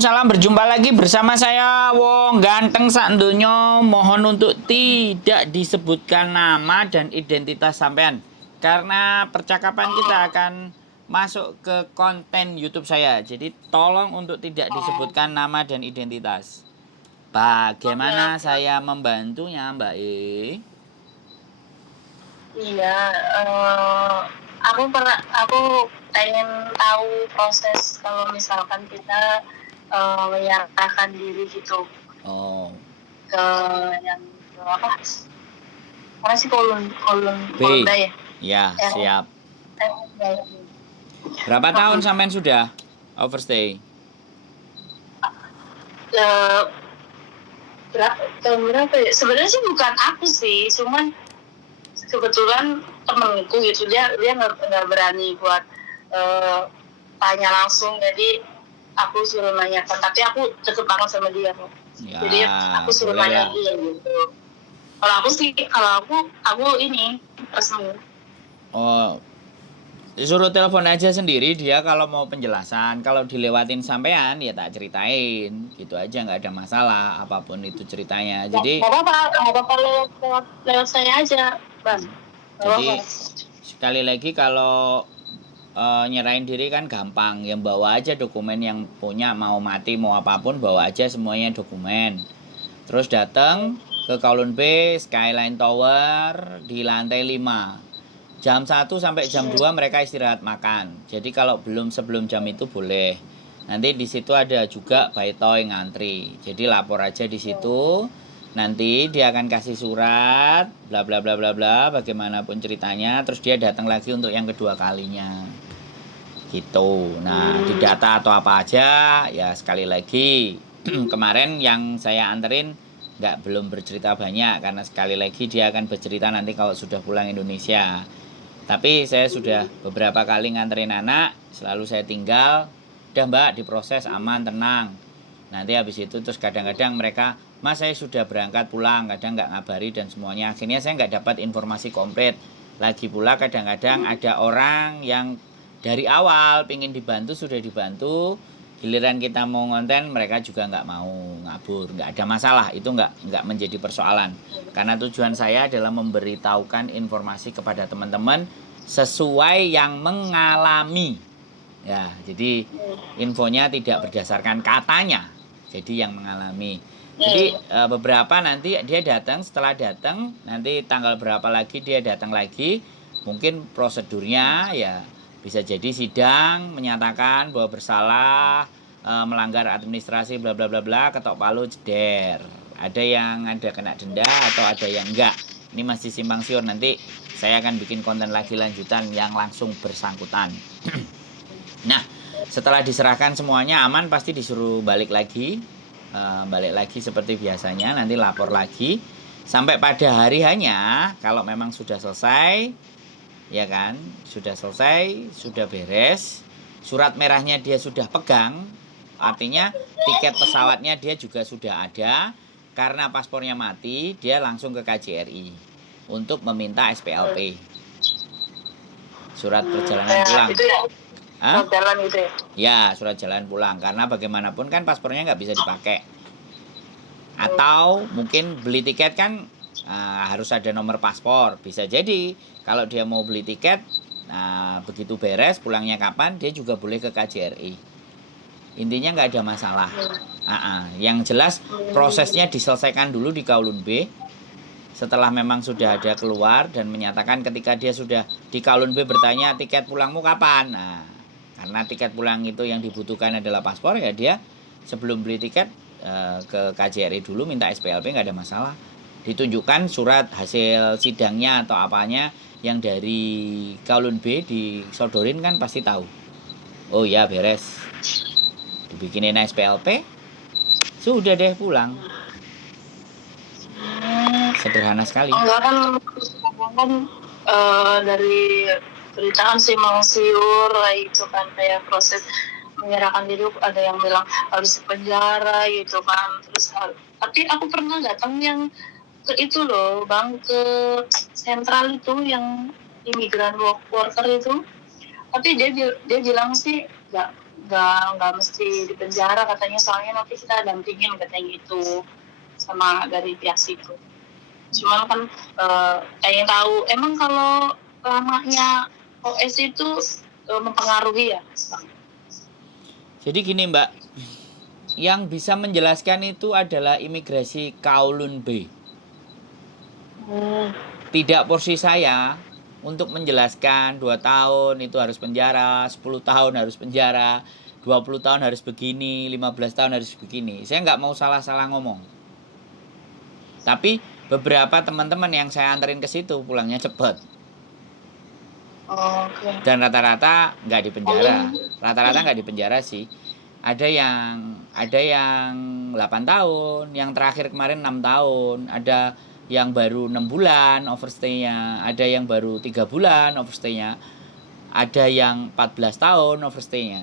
Salam, berjumpa lagi bersama saya Wong Ganteng sak donya. Mohon untuk tidak disebutkan nama dan identitas sampean karena percakapan kita akan masuk ke konten YouTube saya. Jadi tolong untuk tidak disebutkan nama dan identitas. Oke, Bagaimana oke, oke. saya membantunya, Mbak E? Iya, aku pengen tahu proses kalau misalkan kita menyerahkan diri gitu Oh, ke yang ke apa? Mana sih kolon kolon B. Polda ya? Ya, R siap. R Berapa tahun sampean sudah overstay? Eh, tahun berapa ya? Sebenarnya sih bukan aku sih, cuman kebetulan temenku gitu dia nggak berani buat eh, tanya langsung, jadi aku suruh nanyakan, tapi aku deket banget sama dia kok, jadi Ya, aku suruh boleh nanya lah. dia gitu. Kalau aku ini resmi. Oh, suruh telepon aja sendiri dia kalau mau penjelasan. Kalau dilewatin sampean ya tak ceritain. Gitu aja, nggak ada masalah apapun itu ceritanya. Jadi Nggak apa-apa, lewat saya aja, Bang. Nggak apa-apa. jadi sekali lagi kalau nyerahin diri kan gampang. Yang bawa aja dokumen yang punya, mau mati mau apapun bawa aja semuanya dokumen. Terus datang ke Kowloon B Skyline Tower di lantai 5. Jam 1 sampai jam 2 mereka istirahat makan. Jadi kalau belum sebelum jam itu boleh. Nanti di situ ada juga Baitoy ngantri. Jadi lapor aja di situ. Nanti dia akan kasih surat, bla bla bla bla bla, bagaimanapun ceritanya. Terus dia datang lagi untuk yang kedua kalinya. Gitu. Nah, di data atau apa aja, ya sekali lagi kemarin yang saya anterin belum bercerita banyak karena sekali lagi dia akan bercerita nanti kalau sudah pulang Indonesia. Tapi saya sudah beberapa kali nganterin anak, selalu saya tinggal, udah Mbak diproses aman tenang. Nanti habis itu terus kadang-kadang mereka, Mas saya sudah berangkat pulang, kadang nggak ngabari dan semuanya. Akhirnya saya nggak dapat informasi komplit. Lagi pula kadang-kadang ada orang yang dari awal pingin dibantu sudah dibantu, giliran kita mau ngonten mereka juga nggak mau ngabur, nggak ada masalah, itu nggak menjadi persoalan karena tujuan saya adalah memberitahukan informasi kepada teman-teman sesuai yang mengalami ya, jadi infonya tidak berdasarkan katanya, jadi yang mengalami. Jadi beberapa nanti dia datang, setelah datang nanti tanggal berapa lagi dia datang lagi, mungkin prosedurnya ya bisa jadi sidang menyatakan bahwa bersalah, melanggar administrasi bla bla bla bla, ketok palu jeder. Ada yang ada kena denda atau ada yang enggak. Ini masih simpang siur, nanti saya akan bikin konten lagi lanjutan yang langsung bersangkutan. Nah, setelah diserahkan semuanya aman pasti disuruh balik lagi. Balik lagi seperti biasanya, nanti lapor lagi. Sampai pada hari hanya kalau memang sudah selesai, ya kan, sudah selesai, sudah beres, surat merahnya dia sudah pegang, artinya tiket pesawatnya dia juga sudah ada. Karena paspornya mati, dia langsung ke KJRI untuk meminta SPLP, surat perjalanan Kayak pulang. itu ya, Hah? jalan gitu ya. Ya, surat jalan pulang. Karena bagaimanapun kan paspornya nggak bisa dipakai. Atau mungkin beli tiket kan harus ada nomor paspor. Bisa jadi kalau dia mau beli tiket, nah begitu beres pulangnya kapan, dia juga boleh ke KJRI. Intinya nggak ada masalah. Yang jelas prosesnya diselesaikan dulu di Kowloon B. Setelah memang sudah ada keluar dan menyatakan ketika dia sudah di Kowloon B bertanya tiket pulangmu kapan. Nah, karena tiket pulang itu yang dibutuhkan adalah paspor, ya dia sebelum beli tiket ke KJRI dulu minta SPLP, nggak ada masalah. Ditunjukkan surat hasil sidangnya atau apanya yang dari Kowloon B disodorin kan pasti tahu. Oh ya beres. Dibikinin SPLP, sudah deh pulang. Sederhana sekali. Enggak kan, kan dari beritaan sih Mang Siur kayak gitu kan, kayak proses menyerahkan diri ada yang bilang harus di penjara gitu kan, terus tapi aku pernah datang yang ke itu loh Bang, ke sentral itu yang imigran worker itu, tapi dia bilang sih nggak mesti di penjara katanya, soalnya nanti kita dampingin katanya gitu sama dari pihak situ. Cuman kan pengen tahu emang kalau lamanya OS itu mempengaruhi ya, Bang? Jadi gini Mbak, yang bisa menjelaskan itu adalah imigrasi Kowloon B. Tidak porsi saya untuk menjelaskan 2 tahun itu harus penjara, 10 tahun harus penjara, 20 tahun harus begini, 15 tahun harus begini. Saya nggak mau salah-salah ngomong. Tapi beberapa teman-teman yang saya anterin ke situ pulangnya cepet. Oke. Dan rata-rata nggak di penjara. Rata-rata nggak di penjara sih. Ada yang 8 tahun, yang terakhir kemarin 6 tahun, ada yang baru 6 bulan overstay-nya, ada yang baru 3 bulan overstay-nya, ada yang 14 tahun overstay-nya.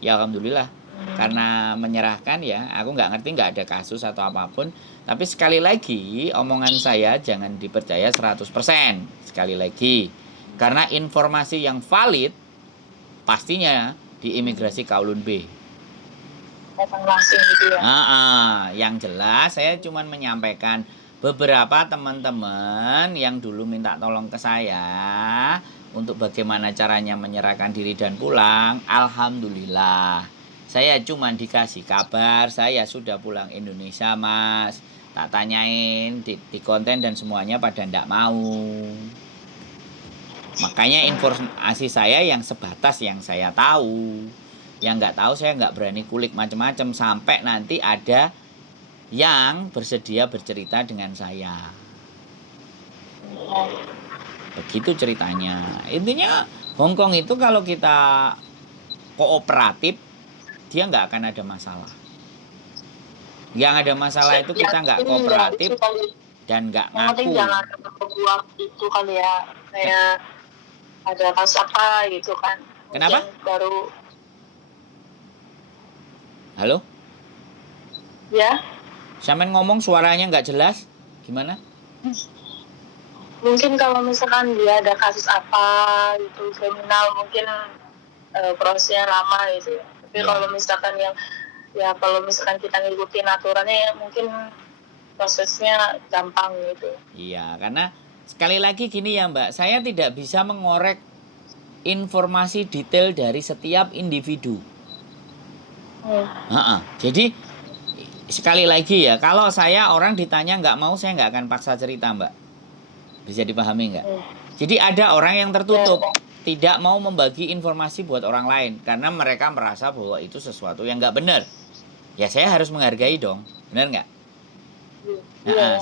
Ya alhamdulillah, karena menyerahkan ya, aku nggak ngerti, nggak ada kasus atau apapun. Tapi sekali lagi, omongan saya jangan dipercaya 100%. Sekali lagi, karena informasi yang valid pastinya di imigrasi Kowloon B. Datang langsung gitu ya. Yang jelas saya cuma menyampaikan beberapa teman-teman yang dulu minta tolong ke saya untuk bagaimana caranya menyerahkan diri dan pulang. Alhamdulillah, saya cuma dikasih kabar saya sudah pulang Indonesia Mas. Tak tanyain di konten dan semuanya pada ndak mau. Makanya informasi saya yang sebatas yang saya tahu. Yang nggak tahu saya nggak berani kulik macam-macam sampai nanti ada yang bersedia bercerita dengan saya. Begitu ceritanya. Intinya Hong Kong itu kalau kita kooperatif, dia nggak akan ada masalah. Yang ada masalah itu kita nggak kooperatif dan nggak ngaku. Jangan berbuat itu kali ya, kayak ada kasus apa gitu kan. Kenapa? Baru. Halo? Ya? Sampean ngomong suaranya nggak jelas. Gimana? Mungkin kalau misalkan dia ada kasus apa gitu, kriminal, mungkin prosesnya lama gitu ya. Tapi kalau misalkan kalau misalkan kita ngikutin aturannya, mungkin prosesnya gampang gitu. Iya, karena sekali lagi gini ya Mbak, saya tidak bisa mengorek informasi detail dari setiap individu. Jadi sekali lagi ya, kalau saya orang ditanya nggak mau, saya nggak akan paksa cerita Mbak. Bisa dipahami nggak? Jadi ada orang yang tertutup, tidak mau membagi informasi buat orang lain karena mereka merasa bahwa itu sesuatu yang nggak benar. Ya saya harus menghargai dong, benar nggak?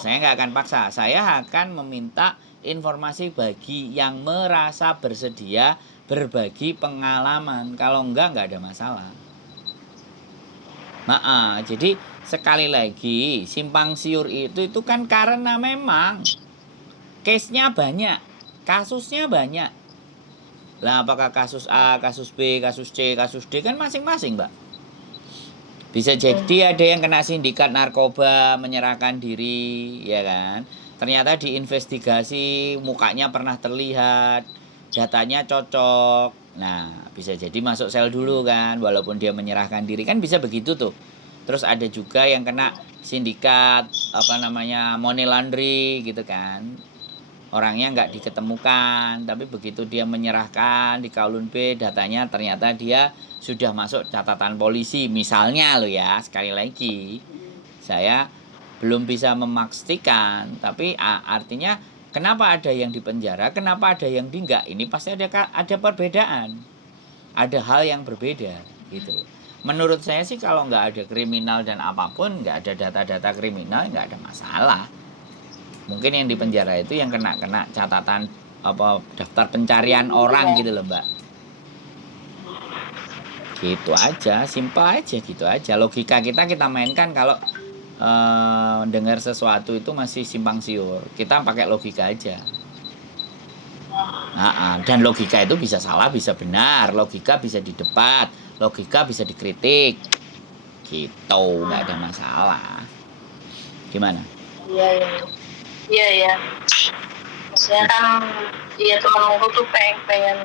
Saya nggak akan paksa, saya akan meminta informasi bagi yang merasa bersedia berbagi pengalaman. Kalau nggak ada masalah. Jadi sekali lagi simpang siur itu kan karena memang case-nya banyak, kasusnya banyak. Lah apakah kasus A, kasus B, kasus C, kasus D kan masing-masing, Mbak. Bisa jadi ada yang kena sindikat narkoba, menyerahkan diri, ya kan? Ternyata diinvestigasi, mukanya pernah terlihat, datanya cocok. Nah, bisa jadi masuk sel dulu kan, walaupun dia menyerahkan diri. Kan bisa begitu tuh. Terus ada juga yang kena sindikat, money laundry gitu kan. Orangnya nggak diketemukan, tapi begitu dia menyerahkan di Kowloon B, datanya ternyata dia sudah masuk catatan polisi. Misalnya loh ya, sekali lagi, saya belum bisa memastikan, tapi artinya kenapa ada yang di penjara, kenapa ada yang enggak, ini pasti ada perbedaan. Ada hal yang berbeda gitu. Menurut saya sih kalau nggak ada kriminal dan apapun, nggak ada data-data kriminal, nggak ada masalah. Mungkin yang di penjara itu yang kena catatan daftar pencarian orang gitu loh Mbak. Gitu aja, simpel aja gitu aja. Logika kita mainkan kalau dengar sesuatu itu masih simpang siur. Kita pakai logika aja. Dan logika itu bisa salah, bisa benar. Logika bisa didebat, logika bisa dikritik. Gitu, nggak ada masalah. Gimana? Iya. Maksudnya kan teman aku tuh pengen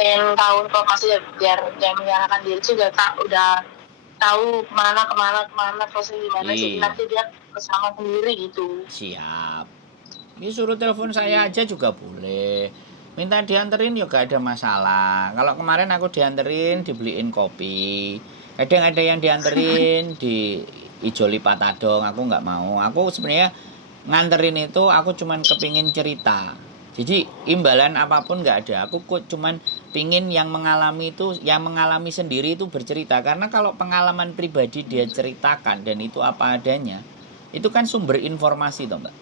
pengen tahu informasi biar dia menyerahkan diri juga udah tahu kemana proses gimana, jadi Iya. nanti dia kesana sendiri gitu. Siap. Ini suruh telepon saya aja juga boleh. Minta dianterin juga ada masalah. Kalau kemarin aku dianterin, dibeliin kopi. Kadang ada yang dianterin di Ijo Lipatadong, aku nggak mau. Aku sebenarnya nganterin itu aku cuman kepingin cerita. Jadi imbalan apapun nggak ada. Aku cuman pingin yang mengalami itu, yang mengalami sendiri itu bercerita. Karena kalau pengalaman pribadi dia ceritakan dan itu apa adanya, itu kan sumber informasi toh Mbak.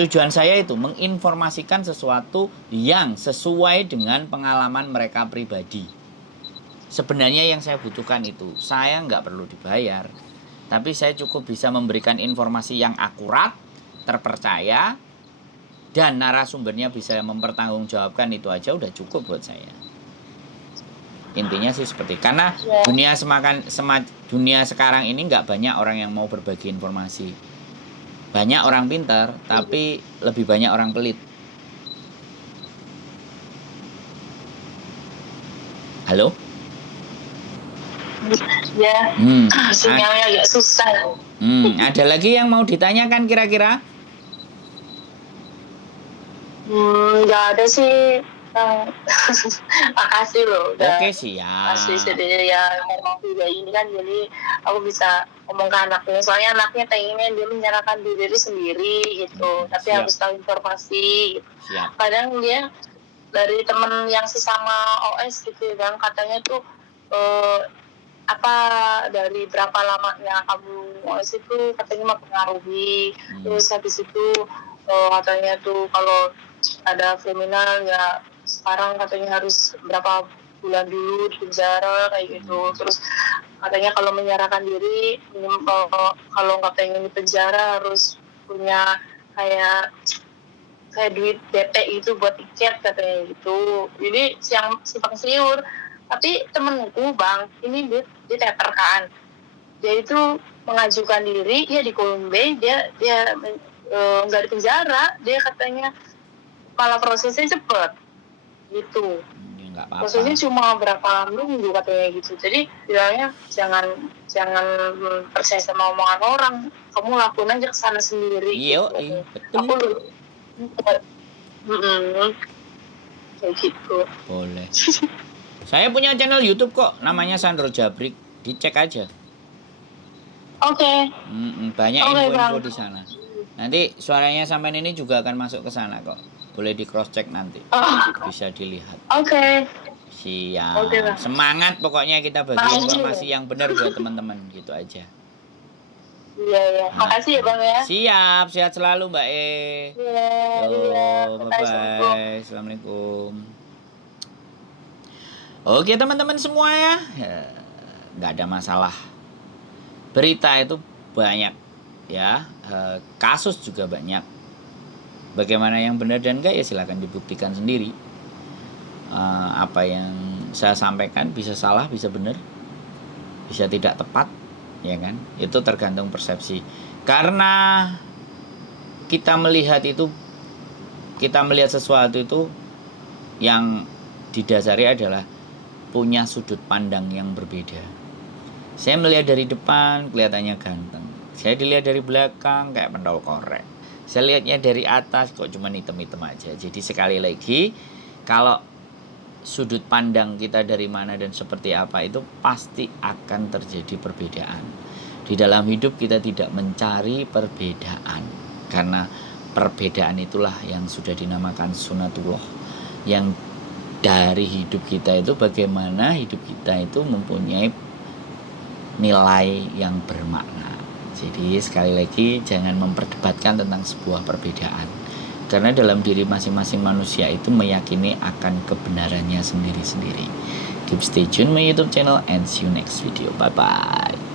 Tujuan saya itu menginformasikan sesuatu yang sesuai dengan pengalaman mereka pribadi. Sebenarnya yang saya butuhkan itu, saya nggak perlu dibayar, tapi saya cukup bisa memberikan informasi yang akurat, terpercaya, dan narasumbernya bisa mempertanggungjawabkan, itu aja udah cukup buat saya. Intinya sih seperti, karena dunia sekarang ini nggak banyak orang yang mau berbagi informasi. Banyak orang pintar, tapi lebih banyak orang pelit. Halo? Ya, sinyalnya agak susah. Ada lagi yang mau ditanyakan kira-kira? Nggak ada sih. Makasih loh udah Oke, siap. kasih sedih ya informasi kayak ini kan, jadi aku bisa ngomong ke anaknya, soalnya anaknya pengennya dia menyerahkan diri sendiri gitu, tapi Siap. harus tahu informasi. Siap. Kadang dia dari temen yang sesama OS gitu kan, katanya tuh apa dari berapa lamanya kamu OS itu katanya mempengaruhi. Terus habis itu katanya tuh kalau ada kriminal ya sekarang katanya harus berapa bulan dulu di penjara kayak gitu. Terus katanya kalau menyerahkan diri, kalau nggak pengen di penjara harus punya kayak duit DP itu buat tiket katanya gitu. Jadi siang simpang siur. Tapi temenku bang, ini dia teper kan, dia itu mengajukan diri, dia di Kolombe, dia nggak di penjara, dia katanya malah prosesnya cepet gitu. Prosesnya cuma berapa minggu katanya gitu. Jadi bilangnya jangan percaya sama omongan orang, kamu lakuin aja kesana sendiri. Iya, gitu. betul. Kayak gitu. Boleh. Saya punya channel YouTube kok, namanya Sandro Jabrik, dicek aja. Oke. Banyak info-info di sana. Nanti suaranya sampai ini juga akan masuk ke sana kok. Boleh di cross check nanti. Bisa dilihat. Oke. Siap. Semangat pokoknya kita bagi informasi yang benar buat teman-teman, gitu aja. Iya. Makasih ya Bang ya. Siap, sehat selalu Mbak E. Iya. Bye-bye. Assalamualaikum. Oke teman-teman semua ya, nggak ada masalah. Berita itu banyak ya, kasus juga banyak. Bagaimana yang benar dan enggak ya silakan dibuktikan sendiri. Apa yang saya sampaikan bisa salah, bisa benar, bisa tidak tepat, ya kan? Itu tergantung persepsi. Karena kita melihat sesuatu itu yang didasari adalah punya sudut pandang yang berbeda. Saya melihat dari depan kelihatannya ganteng. Saya dilihat dari belakang kayak pentol korek. Saya lihatnya dari atas kok cuma hitam-hitam aja. Jadi sekali lagi, kalau sudut pandang kita dari mana dan seperti apa itu pasti akan terjadi perbedaan. Di dalam hidup kita tidak mencari perbedaan, karena perbedaan itulah yang sudah dinamakan sunatullah. Yang dari hidup kita itu bagaimana hidup kita itu mempunyai nilai yang bermakna. Jadi sekali lagi jangan memperdebatkan tentang sebuah perbedaan, karena dalam diri masing-masing manusia itu meyakini akan kebenarannya sendiri-sendiri. Keep stay tune my YouTube channel and see you next video. Bye bye.